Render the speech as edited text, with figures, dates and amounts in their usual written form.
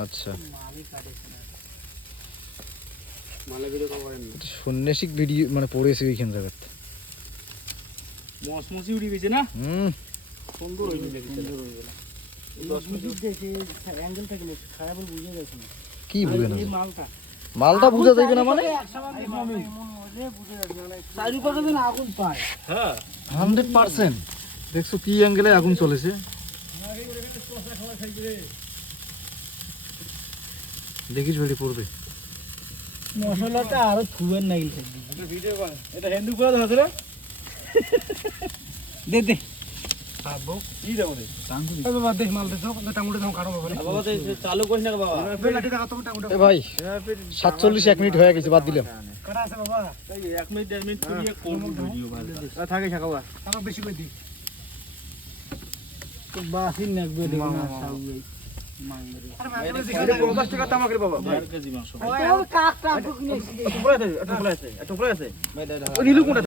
আচ্ছা, মালে ভিডিও করেন সন্ন্যাসিক ভিডিও মানে পড়েছে এইখান জায়গাতে। মসমসি উড়ি গেছে না? সুন্দর হয়ে গেছে, সুন্দর হয়ে গেল। 10 মিনিট দেখে অ্যাঙ্গেলটা কি খারাপ বুঝে যাচ্ছে না। কি বুঝে না? এই মালটা মালটা বুঝা যাবে না মানে? চারিপাশে যেন আগুন পায়। হ্যাঁ 100% দেখছো কি অ্যাঙ্গেলে আগুন চলেছে। দেখিস বেড়ি পড়বে। মশলাটা আরো থুবেন না গেছে। এটা ভিডিও কর। এটা হিন্দু করে দাও রে। দে দে। আবো কি দাও রে? টাঙ্গুরি। এ বাবা দেখ মাল দে দাও, টাঙ্গুরি দাও কাটো বাবা। বাবা দে চালু করিস না বাবা। লাঠি দাও তো টাঙ্গুরি। এ ভাই 47 1 মিনিট হয়ে গেছে, বাদ দিলাম। করা আছে বাবা। এই 1 মিনিট 1.5 মিনিট করিয়ে কোন ভিডিও বানাবে। থাকে ছাকাবা। আরো বেশি করে দি। তো বাসি নাকবে দেখো না সাউই। আরে 50 টাকা তামাকের বাবা 4 কেজি মাংস। ওই কাক টাক কিনেছি। টুকরা আছে, টুকরা আছে, টুকরা আছে। ওই নীলু কোনটা?